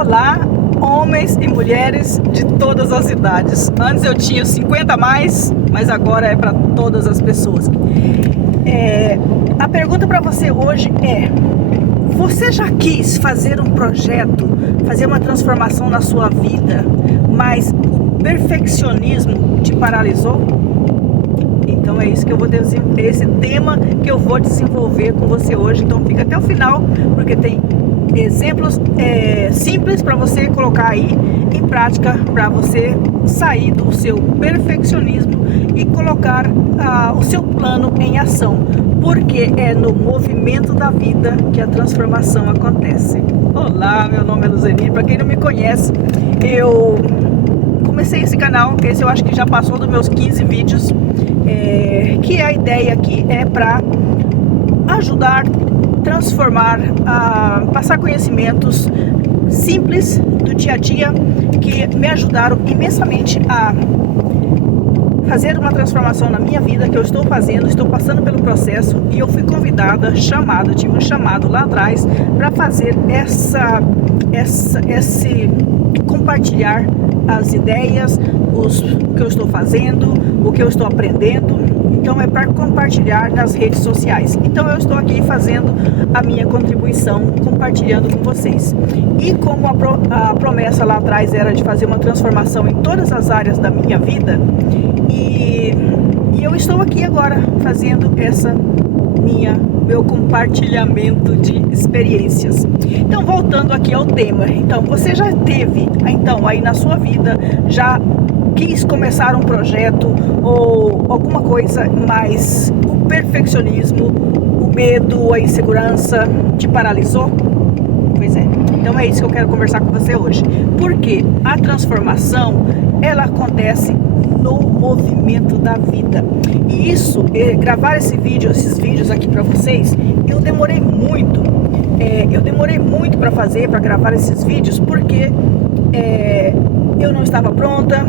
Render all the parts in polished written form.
Olá, homens e mulheres de todas as idades. Antes eu tinha 50 a mais, mas agora é para todas as pessoas. A pergunta para você hoje é: você já quis fazer um projeto, fazer uma transformação na sua vida, mas o perfeccionismo te paralisou? Então é isso que eu vou esse tema que eu vou desenvolver com você hoje. Então fica até o final, porque tem exemplos simples para você colocar aí em prática, para você sair do seu perfeccionismo e colocar o seu plano em ação, porque é no movimento da vida que a transformação acontece. Olá, meu nome é Luzeni. Para quem não me conhece, eu comecei esse canal, esse eu acho que já passou dos meus 15 vídeos, que a ideia aqui é para ajudar, transformar, passar conhecimentos simples do dia a dia que me ajudaram imensamente a fazer uma transformação na minha vida, que eu estou fazendo, estou passando pelo processo, e eu fui convidada, tive um chamado lá atrás para fazer esse compartilhar as ideias, o que eu estou fazendo, o que eu estou aprendendo. Então é para compartilhar nas redes sociais. Então eu estou aqui fazendo a minha contribuição, compartilhando com vocês. E como a promessa lá atrás era de fazer uma transformação em todas as áreas da minha vida, e eu estou aqui agora fazendo meu compartilhamento de experiências. Então, voltando aqui ao tema, então você já teve aí na sua vida, já quis começar um projeto ou alguma coisa, mas o perfeccionismo, o medo, a insegurança te paralisou? Pois é, então é isso que eu quero conversar com você hoje, porque a transformação, ela acontece no movimento da vida. E isso, gravar esses vídeos aqui para vocês, eu demorei muito para fazer, para gravar esses vídeos, porque eu não estava pronta,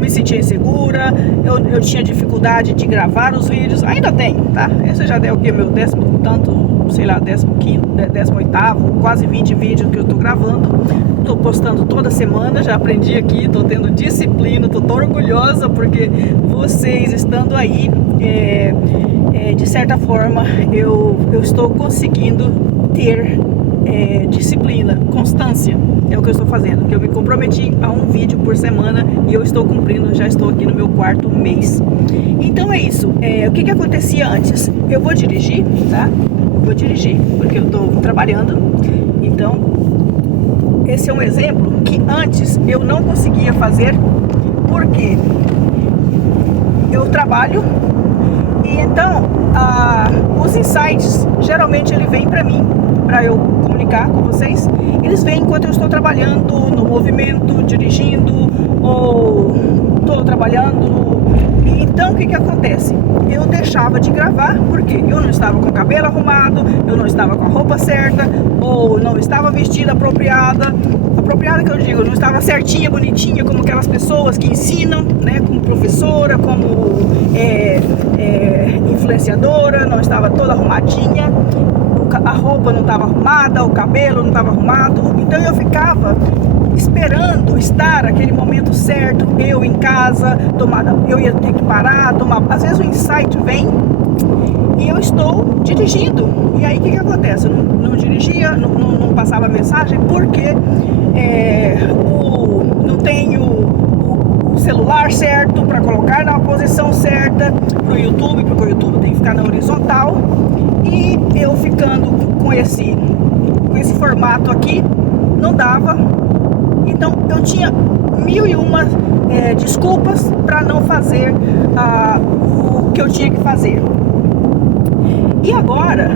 me sentia insegura, eu tinha dificuldade de gravar os vídeos, ainda tenho, tá? Esse já deu o que? Meu 18º, quase 20 vídeos que eu tô gravando. Tô postando toda semana, já aprendi aqui, tô tendo disciplina, tô tão orgulhosa, porque vocês estando aí, de certa forma, eu estou conseguindo ter disciplina, constância, é o que eu estou fazendo, que eu me comprometi a um vídeo por semana e eu estou cumprindo, já estou aqui no meu 4º mês. Então é isso. O que acontecia antes? Eu vou dirigir, tá? Vou dirigir, porque eu estou trabalhando. Então, esse é um exemplo que antes eu não conseguia fazer, porque eu trabalho e então os insights geralmente ele vem para mim, para eu comunicar com vocês. Eles vêm enquanto eu estou trabalhando, no movimento, dirigindo, ou estou trabalhando. Então o que acontece? Eu deixava de gravar porque eu não estava com o cabelo arrumado, eu não estava com a roupa certa, ou não estava vestida apropriada que eu digo, não estava certinha, bonitinha, como aquelas pessoas que ensinam, né, como professora, como influenciadora, não estava toda arrumadinha, a roupa não estava arrumada, o cabelo não estava arrumado. Então eu ficava esperando estar aquele momento certo, eu em casa, eu ia ter que parar, às vezes o insight vem e eu estou dirigindo, e aí o que acontece? Eu não dirigia, não passava mensagem, porque não tenho o celular certo para colocar na posição certa para o YouTube, porque o YouTube tem que ficar na horizontal, e eu ficando com esse formato aqui, não dava. Então eu tinha 1001 desculpas para não fazer o que eu tinha que fazer. E agora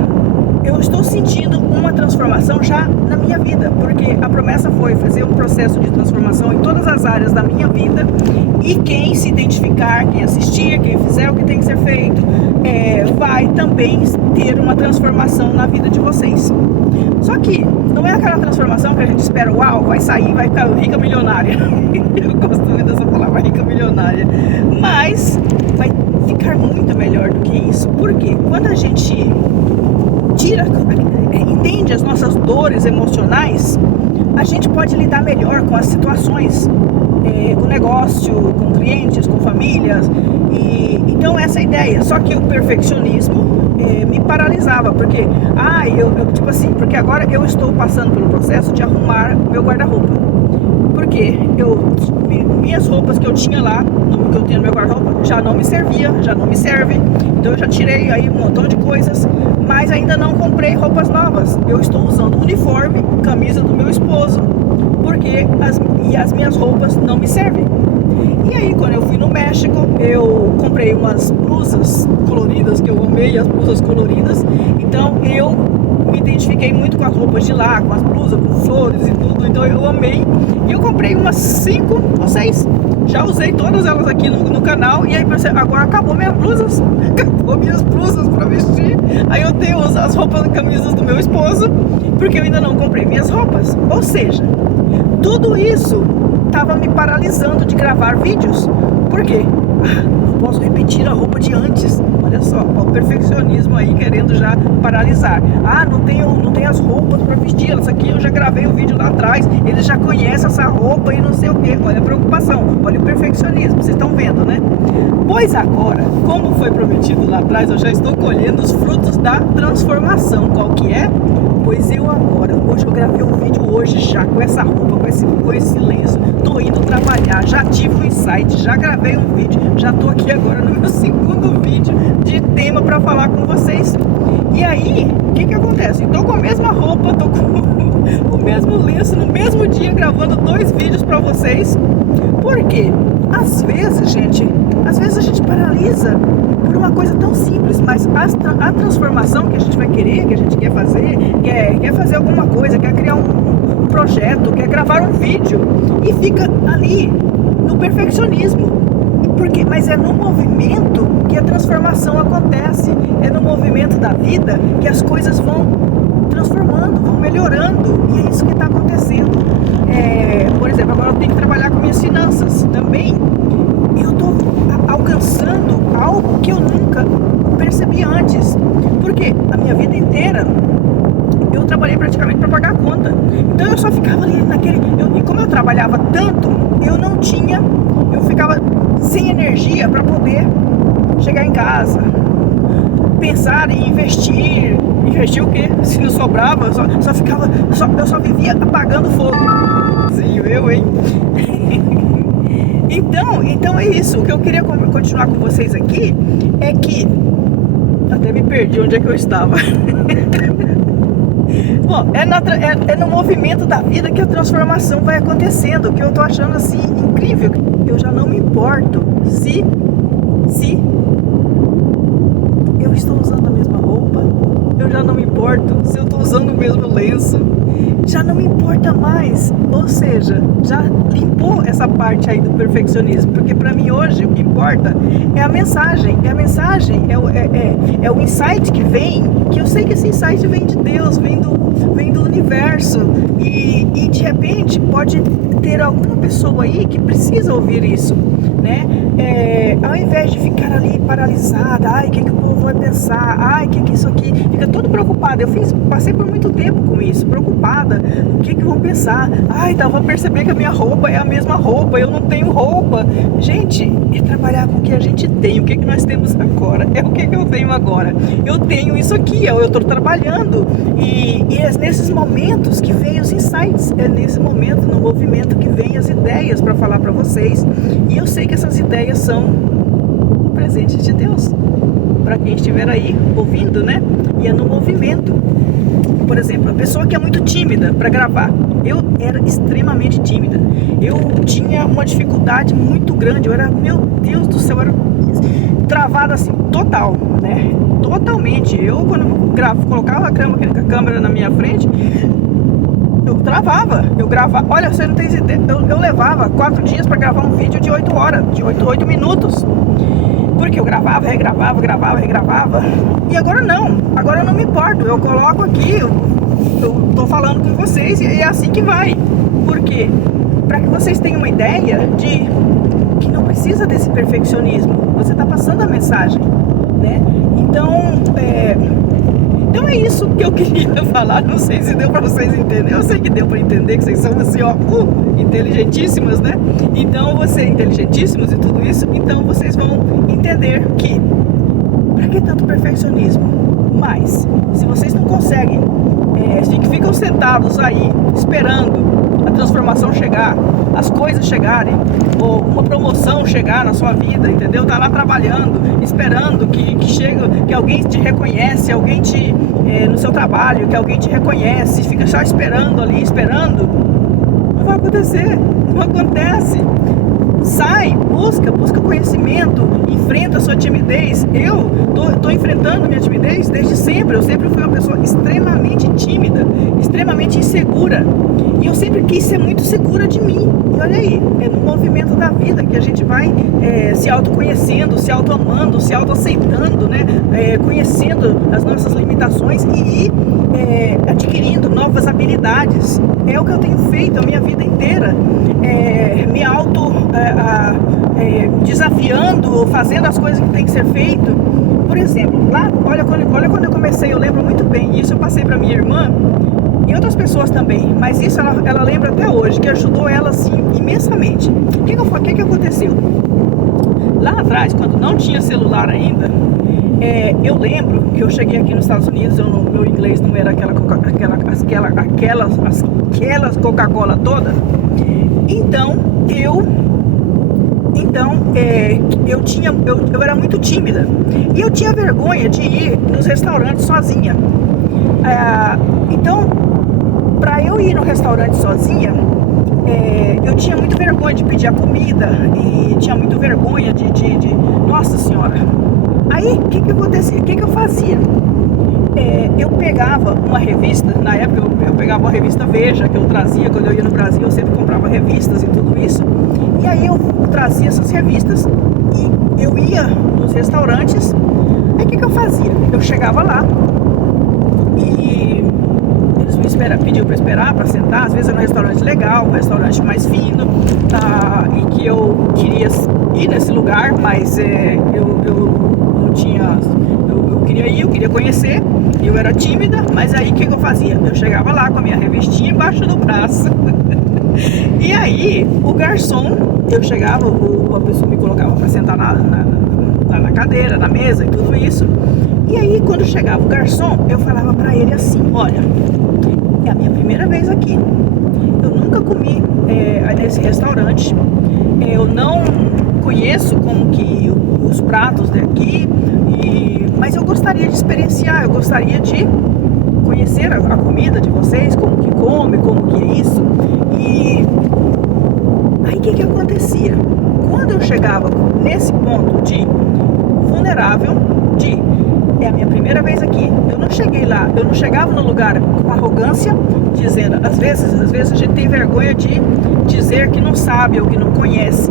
eu estou sentindo uma transformação já na minha vida, porque a promessa foi fazer um processo de transformação em todas as áreas da minha vida, e quem se identificar, quem assistir, quem fizer o que tem que ser feito, vai também ter uma transformação na vida de vocês. Só que não é aquela transformação que a gente espera, uau, vai sair, vai ficar rica milionária. Eu gosto muito dessa palavra, rica milionária. Mas vai ficar muito melhor do que isso. Por quê? Quando a gente entende as nossas dores emocionais, a gente pode lidar melhor com as situações, com negócio, com clientes, com famílias. E então essa é a ideia. Só que o perfeccionismo me paralisava, porque tipo assim, porque agora eu estou passando pelo processo de arrumar meu guarda-roupa. Porque minhas roupas que eu tinha lá, que eu tinha no meu guarda-roupa, já não me servia, já não me serve. Então eu já tirei aí um montão de coisas, mas ainda não comprei roupas novas. Eu estou usando o uniforme, camisa do meu esposo, porque as minhas roupas não me servem. E aí, quando eu fui no México, eu comprei umas blusas coloridas, que eu amei as blusas coloridas. Então eu me identifiquei muito com as roupas de lá, com as blusas, com flores e tudo. Então eu amei. E eu comprei umas 5 ou 6. Já usei todas elas aqui no canal. E aí agora acabou minhas blusas. Acabou minhas blusas pra vestir. Aí eu tenho as roupas, camisas do meu esposo, porque eu ainda não comprei minhas roupas. Ou seja, tudo isso estava me paralisando de gravar vídeos. Por quê? Não posso repetir a roupa de antes. Olha só, o perfeccionismo aí querendo já paralisar. Não tenho as roupas para vestir. Essa aqui eu já gravei o vídeo lá atrás. Ele já conhece essa roupa e não sei o que. Olha a preocupação, olha o perfeccionismo. Vocês estão vendo, né? Pois agora, como foi prometido lá atrás, eu já estou colhendo os frutos da transformação. Qual que é? Pois hoje eu gravei um vídeo hoje já com essa roupa, com esse lenço. Tô indo trabalhar, já tive um insight, já gravei um vídeo, já tô aqui agora no meu segundo vídeo de tema para falar com vocês. E aí, o que acontece? Tô com a mesma roupa, tô com o mesmo lenço, no mesmo dia gravando 2 vídeos para vocês. Por quê? Às vezes a gente paralisa por uma coisa tão simples, mas a transformação que a gente vai querer, que a gente quer fazer alguma coisa, quer criar um projeto, quer gravar um vídeo e fica ali no perfeccionismo. Mas é no movimento que a transformação acontece, é no movimento da vida que as coisas vão transformando, vão melhorando, e é isso que está acontecendo. Por exemplo, agora eu tenho que trabalhar com minhas finanças também. Eu estou alcançando algo que eu nunca percebi antes, porque a minha vida inteira eu trabalhei praticamente para pagar a conta. Então eu só ficava ali e como eu trabalhava tanto, eu ficava sem energia para poder chegar em casa, pensar em investir o quê? Se não sobrava, eu só vivia apagando fogo. Sim, hein? Então é isso. O que eu queria continuar com vocês aqui é que até me perdi onde é que eu estava. Bom, é no movimento da vida que a transformação vai acontecendo, que eu tô achando assim incrível. Eu já não me importo se eu estou usando a mesma roupa, eu já não me importo se eu estou usando o mesmo lenço, já não me importa mais. Ou seja, já limpou essa parte aí do perfeccionismo, porque para mim hoje o que importa é a mensagem, é o insight que vem, que eu sei que esse insight vem de Deus, vem do universo, e de repente pode ter alguma pessoa aí que precisa ouvir isso, né? Ao invés de ficar ali paralisada, o que o povo vai pensar, o que isso aqui, fica todo preocupado. Passei por muito tempo com isso, preocupada, o que vão pensar, então vão perceber que a minha roupa é a mesma roupa, eu não tenho roupa. Gente, é trabalhar com o que a gente tem, o que nós temos agora, é o que eu tenho agora. Eu tenho isso aqui, eu estou trabalhando, e é nesses momentos que vem os insights, é nesse momento, no movimento, que vem as ideias para falar para vocês, e eu sei que essas ideias são presentes de Deus para quem estiver aí ouvindo, né? E é no movimento. Por exemplo, a pessoa que é muito tímida para gravar, eu era extremamente tímida, eu tinha uma dificuldade muito grande, meu Deus do céu, eu era travada assim, total, né? Totalmente. Eu quando colocava a câmera na minha frente, eu travava, eu gravava. Olha, você não tem ideia, eu levava 4 dias para gravar um vídeo de 8 horas, de 8 minutos. Porque eu gravava, regravava. E agora não, agora eu não me importo. Eu coloco aqui, eu tô falando com vocês e é assim que vai. Por quê? Para que vocês tenham uma ideia de que não precisa desse perfeccionismo. Você tá passando a mensagem, né? Então, Então é isso que eu queria falar. Não sei se deu para vocês entenderem. Eu sei que deu para entender que vocês são assim, ó, inteligentíssimas, né? Então você inteligentíssimos e tudo isso, então vocês vão entender que para que tanto perfeccionismo? Mas se vocês não conseguem, ficam sentados aí esperando a transformação chegar, as coisas chegarem, ou uma promoção chegar na sua vida, entendeu? Tá lá trabalhando, esperando que chegue, que alguém te reconhece, alguém te no seu trabalho, que alguém te reconhece, fica só esperando ali, esperando. Não vai acontecer, não acontece. Sai, busca conhecimento, enfrenta a sua timidez. Eu tô enfrentando minha timidez desde sempre. Eu sempre fui uma pessoa extremamente tímida, extremamente insegura. E eu sempre quis ser muito segura de mim. E olha aí, é no movimento da vida que a gente vai se autoconhecendo, se autoamando, se autoaceitando, né? Conhecendo as nossas limitações e adquirindo novas habilidades. É o que eu tenho feito a minha vida inteira. Me desafiando, fazendo as coisas que tem que ser feito. Por exemplo, lá, olha quando eu comecei, eu lembro muito bem, isso eu passei para minha irmã e outras pessoas também, mas isso ela lembra até hoje, que ajudou ela assim imensamente. O que aconteceu? Lá atrás, quando não tinha celular ainda, eu lembro que eu cheguei aqui nos Estados Unidos, meu inglês não era aquelas Coca-Cola toda. Então eu era muito tímida e eu tinha vergonha de ir nos restaurantes sozinha. Então, para eu ir no restaurante sozinha, eu tinha muito vergonha de pedir a comida e tinha muito vergonha de Nossa Senhora. Aí, o que acontecia? O que eu fazia? Eu pegava uma revista, na época eu pegava uma revista Veja, que eu trazia quando eu ia no Brasil, eu sempre comprava revistas e tudo isso, e aí eu trazia essas revistas e eu ia nos restaurantes. Aí o que eu fazia? Eu chegava lá e eles me pediam para esperar, para sentar, às vezes era um restaurante legal, um restaurante mais fino, e que eu queria ir nesse lugar, mas eu não tinha... Eu queria conhecer, eu era tímida, mas aí o que eu fazia? Eu chegava lá com a minha revistinha embaixo do braço. E aí, o garçom, eu chegava, a pessoa me colocava para sentar na cadeira, na mesa e tudo isso. E aí, quando chegava o garçom, eu falava para ele assim: olha, é a minha primeira vez aqui, eu nunca comi nesse restaurante, eu não conheço como que os pratos daqui, mas eu gostaria de experienciar, eu gostaria de conhecer a comida de vocês, como que come, como que é isso. E aí o que acontecia? Quando eu chegava nesse ponto de vulnerável, é a minha primeira vez aqui, eu não cheguei lá, eu não chegava no lugar com arrogância, dizendo, às vezes a gente tem vergonha de dizer que não sabe ou que não conhece.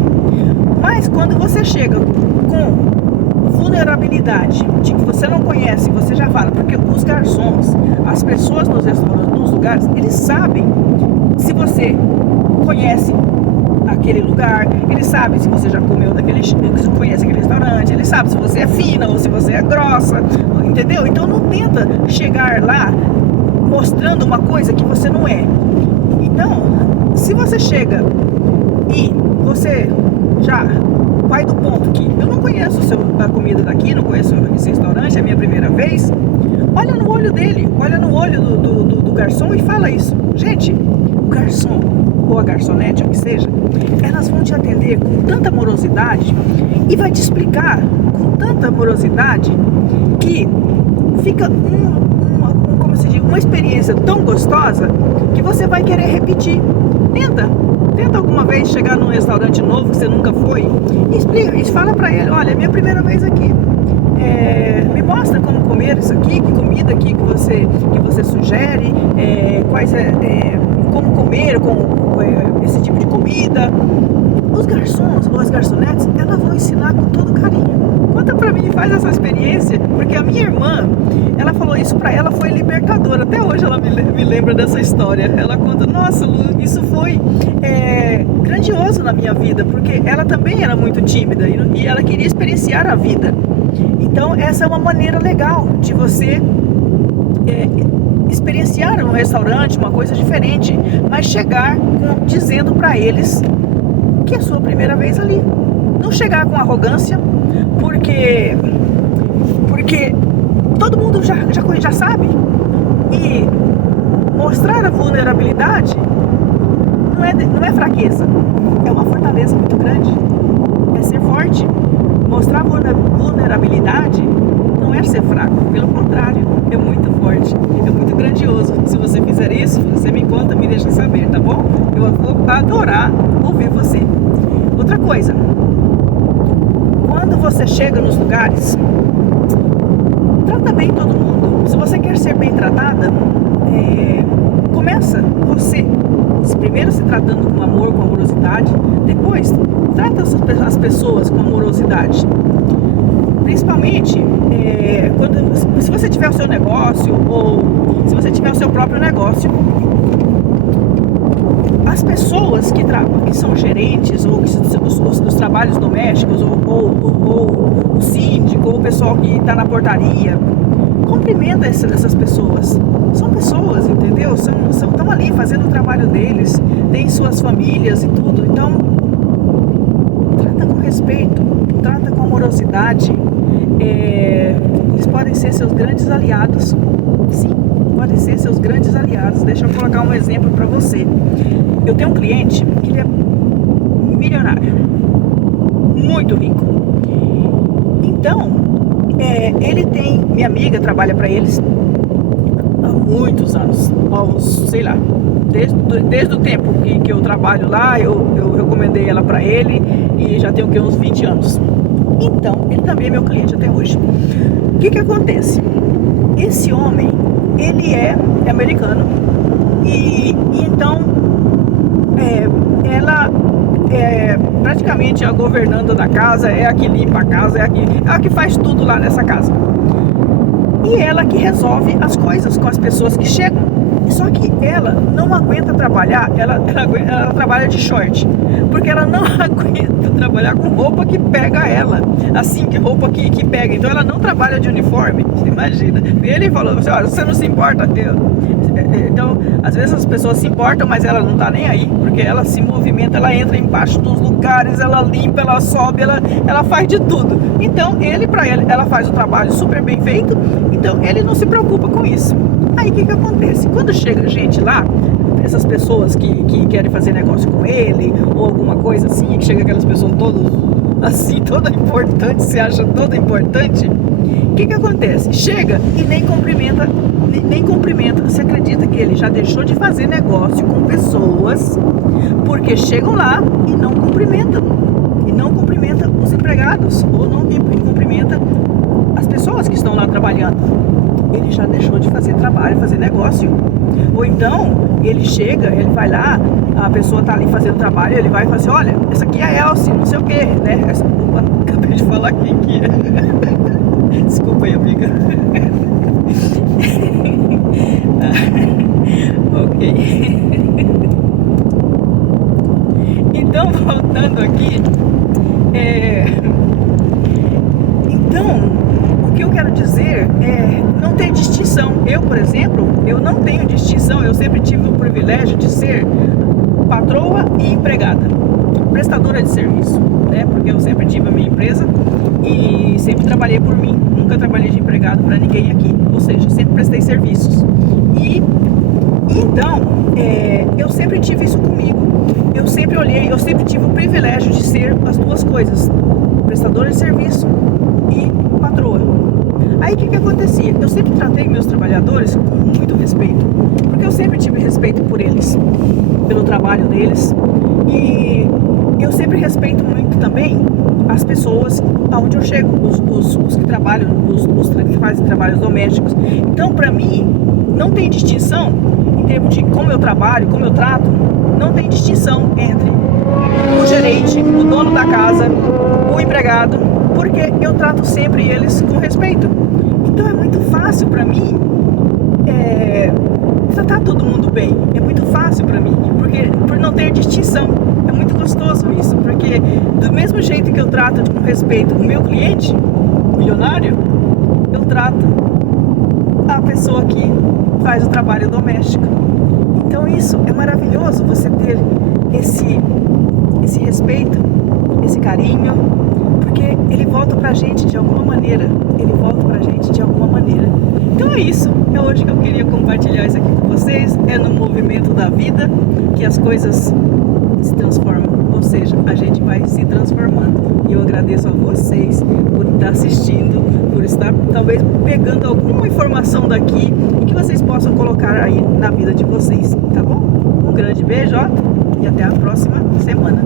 Mas quando você chega com vulnerabilidade, de que você não conhece, você já fala, porque os garçons, as pessoas nos restaurantes, nos lugares, eles sabem se você conhece aquele lugar, eles sabem se você já comeu se conhece aquele restaurante, eles sabem se você é fina ou se você é grossa, entendeu? Então não tenta chegar lá mostrando uma coisa que você não é. Então, se você chega e você já vai do ponto que eu não conheço a comida daqui, não conheço esse restaurante, é a minha primeira vez, olha no olho dele, olha no olho do garçom e fala isso. Gente, o garçom ou a garçonete, ou o que seja, elas vão te atender com tanta amorosidade e vai te explicar com tanta amorosidade que fica uma experiência tão gostosa que você vai querer repetir. Tenta alguma vez chegar num restaurante novo que você nunca foi e explica, e fala pra ele: olha, é minha primeira vez aqui, me mostra como comer isso aqui, que comida aqui que você sugere, como comer esse tipo de comida. Os garçons ou as garçonetes, elas vão ensinar com todo carinho. Conta pra mim, faz essa experiência, porque a minha irmã, ela falou isso pra ela, foi libertador. Até hoje ela me lembra dessa história. Ela conta: nossa, Lu, isso foi grandioso na minha vida, porque ela também era muito tímida e ela queria experienciar a vida. Então essa é uma maneira legal de você experienciar um restaurante, uma coisa diferente, mas chegar dizendo para eles que é a sua primeira vez ali. Não chegar com arrogância, porque todo mundo já sabe. E mostrar a vulnerabilidade não é fraqueza, é uma fortaleza muito grande, é ser forte. Mostrar vulnerabilidade não é ser fraco, pelo contrário, é muito forte, é muito grandioso. Se você fizer isso, você me conta, me deixa saber, tá bom? Eu vou adorar ouvir você. Outra coisa, quando você chega nos lugares, trata bem todo mundo. Se você quer ser bem tratada, começa você primeiro se tratando com amor, com amorosidade, depois trata as pessoas com amorosidade. Principalmente se você tiver o seu negócio ou se você tiver o seu próprio negócio, as pessoas que são gerentes ou os trabalhos domésticos ou o síndico ou o pessoal que está na portaria, cumprimenta essas pessoas. São pessoas, entendeu? Estão ali fazendo o trabalho deles, têm suas famílias e tudo. Então, trata com respeito, trata com amorosidade. Eles podem ser seus grandes aliados. Sim, podem ser seus grandes aliados. Deixa eu colocar um exemplo para você. Eu tenho um cliente que ele é milionário, muito rico. Então, ele tem, minha amiga trabalha para eles há muitos anos, sei lá, desde o tempo que eu trabalho lá, eu recomendei ela para ele e já tem uns 20 anos. Então, ele também é meu cliente até hoje. O que acontece? Esse homem, ele é americano e então ela é praticamente a governanta da casa, é a que limpa a casa, é a que faz tudo lá nessa casa. E ela que resolve as coisas com as pessoas que chegam. Só que ela não aguenta trabalhar, ela trabalha de short, porque ela não aguenta trabalhar com roupa que pega ela, assim, que roupa que pega. Então ela não trabalha de uniforme, você imagina. Ele falou assim, olha, você não se importa? Então, às vezes as pessoas se importam, mas ela não tá nem aí, porque ela se movimenta, ela entra embaixo dos lugares, ela limpa, ela sobe, ela faz de tudo. Então, ela faz o trabalho super bem feito, então ele não se preocupa com isso. Aí o que acontece? Quando chega gente lá, essas pessoas que querem fazer negócio com ele, ou alguma coisa assim, que chega aquelas pessoas todas assim, toda importante, se acha toda importante, o que acontece? Chega e nem cumprimenta. Você acredita que ele já deixou de fazer negócio com pessoas porque chegam lá e não cumprimentam os empregados ou não cumprimentam as pessoas que estão lá trabalhando. Ele já deixou de fazer trabalho, fazer negócio. Ou então ele chega, ele vai lá, a pessoa tá ali fazendo trabalho, ele vai e fala assim, olha, essa aqui é a Elsie, não sei o que, né? Opa, acabei de falar quem que é. Desculpa aí, amiga. Ok. Então, voltando aqui, então, o que eu quero dizer é não ter distinção. Eu, por exemplo, eu não tenho distinção. Eu sempre tive o privilégio de ser patroa e empregada, prestadora de serviço, né? Porque eu sempre tive a minha empresa e sempre trabalhei por mim. Nunca trabalhei de empregado para ninguém aqui. Ou seja, sempre prestei serviços. E então, eu sempre tive isso comigo. Eu sempre tive o privilégio de ser as duas coisas, prestadora de serviço e patroa. Aí o que acontecia? Eu sempre tratei meus trabalhadores com muito respeito, porque eu sempre tive respeito por eles, pelo trabalho deles, e eu sempre respeito muito também as pessoas aonde eu chego, os que trabalham, os que fazem trabalhos domésticos. Então, para mim, não tem distinção em termos de como eu trabalho, como eu trato, não tem distinção entre o gerente, o dono da casa, o empregado, porque eu trato sempre eles com respeito. Então é muito fácil para mim tratar todo mundo bem. É muito fácil para mim, porque por não ter distinção. É muito gostoso isso, porque do mesmo jeito que eu trato com respeito o meu cliente milionário, eu trato a pessoa que faz o trabalho doméstico. Então isso é maravilhoso, você ter esse respeito, esse carinho, porque ele volta pra gente de alguma maneira. Ele volta pra gente de alguma maneira. Então é isso. É hoje que eu queria compartilhar isso aqui com vocês. É no movimento da vida que as coisas se transformam. Ou seja, a gente vai se transformando. E eu agradeço a vocês por estar assistindo, por estar talvez pegando alguma informação daqui e que vocês possam colocar aí na vida de vocês, tá bom? Um grande beijo, ó, e até a próxima semana.